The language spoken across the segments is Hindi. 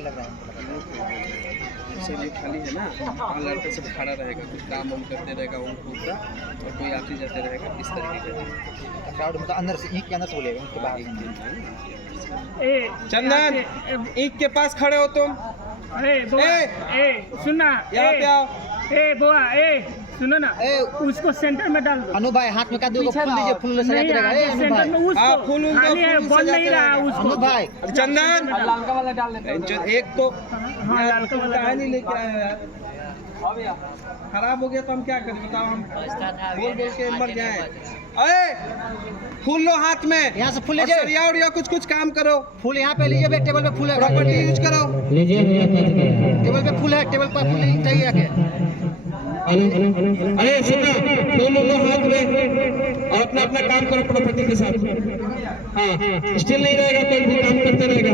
लग रहा है सर ये खाली है ना, लड़का सब खड़ा रहेगा, कुछ काम वाम करते रहेगा उनको का, और कोई आते जाते रहेगा इस तरीके का क्राउड मतलब अंदर से ईंट के अंदर से बोलेगा उनके बाहर। चंदन ईंट के पास खड़े हो तुम। सुनना यहाँ पे आओ। बुआ सुनो ना, उसको सेंटर में डाल दो। अनु भाई हाथ में का दो फूल लीजिए, फूल सजा के रहेगा। अनु भाई हाँ फूल खाली है, बोल नहीं रहा उसको। अनु भाई चंदन लालका वाला डाल देते हैं। एक तो हाँ लालका वाला कहा नहीं लेके आया यार, खराब हो गया तो हम क्या करें बताओ, हम बोल बोल के मर जाए। अरे फूल लो हाथ में, यहाँ से फूल लीजिए, या कुछ काम करो। फूल यहाँ पे लीजिए, टेबल पे फूल है, प्रॉपर्टी यूज करो। टेबल पे फूल है, टेबल पर फूल चाहिए रखे। अरे सुनो, फूल लो हाथ में और अपना अपना काम करो प्रॉपर्टी के साथ। हाँ स्टिल नहीं रहेगा, कोई भी काम करते रहेगा।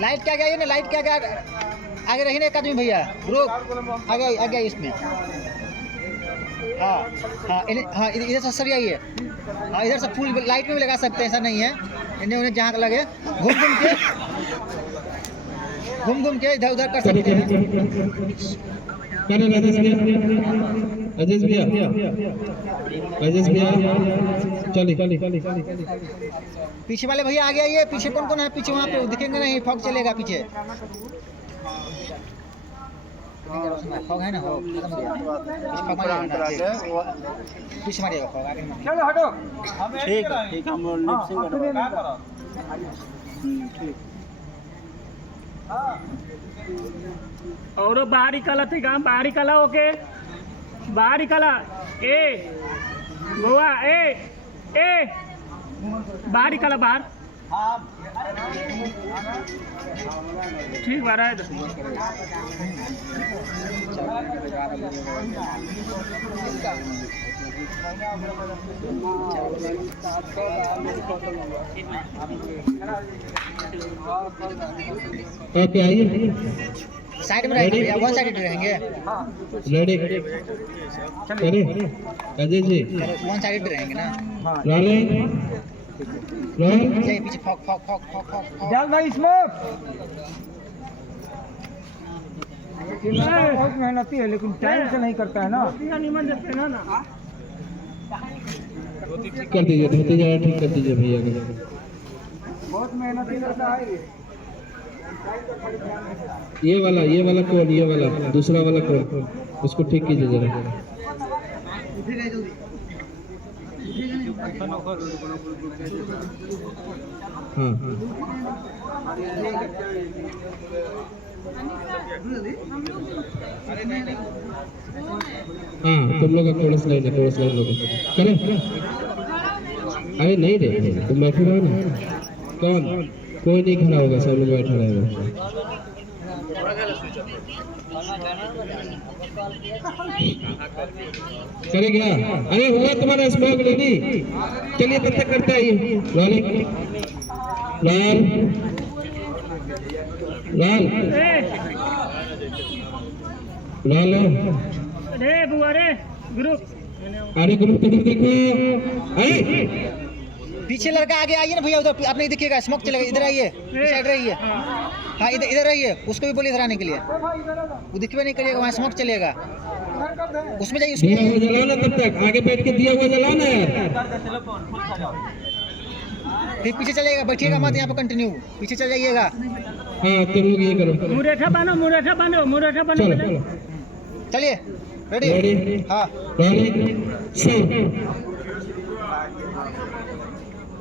लाइट क्या गया ना, लाइट क्या गया आगे रही ना एक आदमी भैया, ग्रुप आगे इसमें। हाँ हाँ हाँ इधर से सरिया है। हाँ इधर से फूल लाइट में भी लगा सकते हैं, ऐसा नहीं है। इन्हें उन्हें जहाँ लगे घूम घूम के इधर उधर कर सकते हैं। राजेश भैया चलिए। पीछे वाले भैया आगे आइए। पीछे कौन कौन है? पीछे वहाँ पे दिखेंगे नहीं, फॉग चलेगा पीछे। फॉग है ना, हो खत्म हो गया। पीछे मारिएगा फॉग, आगे मत। चलो हटो। ठीक हम लिपसिंग करेंगे। ठीक और बाहर निकाला थे काम, बाहर निकाला। ओके बाहर निकाला। बुआ बाहर निकाला, बाहर। ठीक बारह है। ओके आइए, साइड में रहेंगे या वन साइड रहेंगे? रेडी अरे अजय जी वन साइड रहेंगे ना। रोलिंग रोल जाइए पीछे। फॉग डाल भाई स्मोक। बहुत मेहनती है लेकिन टाइम से नहीं करता है ना। कर दीजिए, धोते जाए, ठीक कर दीजिए भैया को। बहुत मेहनती करता है। ये वाला कौन, ये वाला दूसरा वाला कौन, उसको ठीक कीजिए जरा। हाँ हाँ तुम लोग का कोरस लाइन लोग करें। अरे नहीं रे, तुम बैठे रहो ना। कौन? कोई नहीं खड़ा होगा, सब लोग बैठा रहेगा। करे क्या? अरे हुआ तुम्हारा स्मोक लेनी। चलिए तब तक करते आइए। रोलिंग लाल लाल लाल अरे बुआ रे ग्रुप, अरे ग्रुप देखो। अरे पीछे लड़का आगे आइए ना भैया, उधर आप नहीं दिखिएगा, स्मोक चलेगा। इधर आइए, साइड रहिए। हाँ इधर रहिए, उसको भी बोलिए इधर आने के लिए। वो दिखवे नहीं करिएगा, वहाँ स्मोक चलेगा। उसमें जाइए, दिया हुआ जलाओ ना, तब तक आगे बैठ के दिया हुआ जलाओ ना यार। फिर पीछे चलिएगा, बैठिएगा मत यहाँ पे, कंटिन्यू पीछे चल जाइएगा। हाँ तुम लोग ये करो, मुरेठा बांधो। चलिए रेडी। हाँ रोलिंग